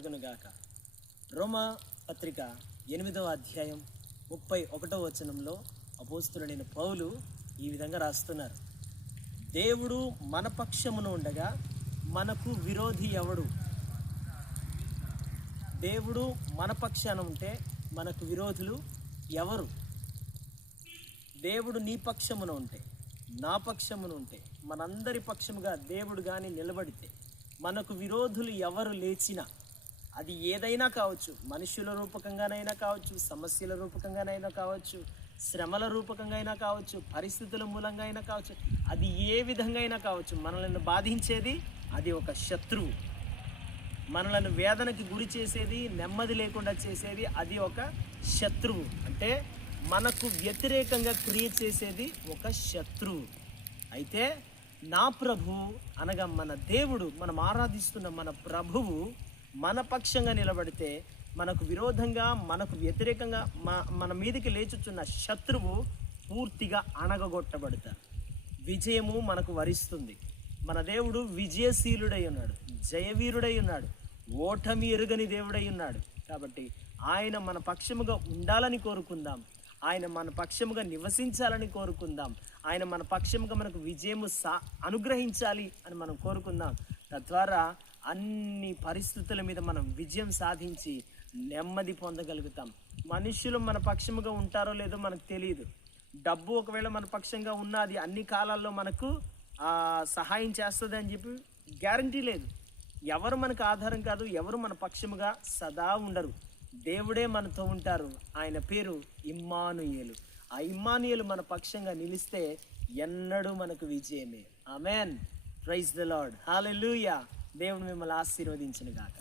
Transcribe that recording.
కలుగును గాక. రోమా పత్రిక 8వ అధ్యాయం 31వ వచనంలో అపోస్తులుడైన పౌలు ఈ విధంగా రాస్తున్నారు. దేవుడు మన పక్షమును ఉండగా మనకు విరోధి ఎవడు? దేవుడు మన పక్షాన ఉంటే మనకు విరోధులు ఎవరు? దేవుడు నీ పక్షమున ఉంటే, నా పక్షమున ఉంటే, మనందరి పక్షముగా దేవుడు కానీ నిలబడితే మనకు విరోధులు ఎవరు లేచినా, అది ఏదైనా కావచ్చు, మనుషుల రూపకంగానైనా కావచ్చు, సమస్యల రూపకంగానైనా కావచ్చు, శ్రమల రూపకంగా అయినా కావచ్చు, పరిస్థితుల మూలంగా అయినా కావచ్చు, అది ఏ విధంగా అయినా కావచ్చు, మనల్ని బాధించేది అది ఒక శత్రువు. మనలను వేదనకి గురి చేసేది, నెమ్మది లేకుండా చేసేది అది ఒక శత్రువు. అంటే మనకు వ్యతిరేకంగా క్రియ చేసేది ఒక శత్రువు. అయితే నా ప్రభు అనగా మన దేవుడు, మనం ఆరాధిస్తున్న మన ప్రభువు మన పక్షంగా నిలబడితే మనకు విరోధంగా, మనకు వ్యతిరేకంగా మన మీదకి లేచుచున్న శత్రువు పూర్తిగా అణగగొట్టబడతారు. విజయము మనకు వరిస్తుంది. మన దేవుడు విజయశీలుడై ఉన్నాడు, జయవీరుడై ఉన్నాడు, ఓటమి ఎరుగని దేవుడై ఉన్నాడు. కాబట్టి ఆయన మన పక్షముగా ఉండాలని కోరుకుందాం. ఆయన మన పక్షముగా నివసించాలని కోరుకుందాం. ఆయన మన పక్షముగా మనకు విజయము అనుగ్రహించాలి అని మనం కోరుకుందాం. తద్వారా అన్ని పరిస్థితుల మీద మనం విజయం సాధించి నెమ్మది పొందగలుగుతాం. మనుషులు మన పక్షముగా ఉంటారో లేదో మనకు తెలియదు. డబ్బు ఒకవేళ మన పక్షంగా ఉన్నది అన్ని కాలాల్లో మనకు సహాయం చేస్తుంది అని చెప్పి గ్యారంటీ లేదు. ఎవరు మనకు ఆధారం కాదు, ఎవరు మన పక్షముగా సదా ఉండరు. దేవుడే మనతో ఉంటారు. ఆయన పేరు ఇమ్మానుయేలు. ఆ ఇమ్మానుయేలు మన పక్షంగా నిలిస్తే ఎన్నడూ మనకు విజయమే. Amen. Praise the Lord. Hallelujah. దేవుడు మిమ్మల్ని ఆశీర్వదించును గాక.